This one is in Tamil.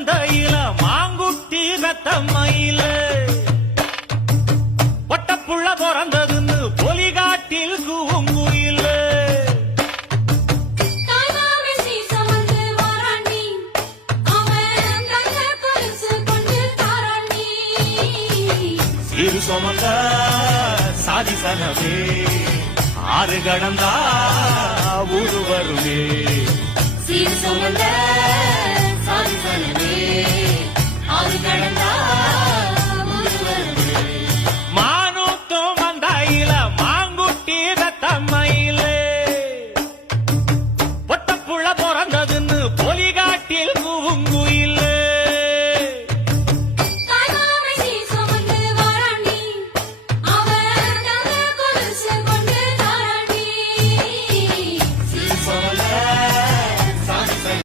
மந்தையில மாங்குட்டி ரத்தம்மையில ஒட்டப்புள்ள பிறந்ததுன்னு பொலிகாட்டில் கூங்குயில இரு சுமந்த சாதி சனவே ஆறு கடந்தா ஊரு வருவே சீர் சுமந்த சாதி சனவே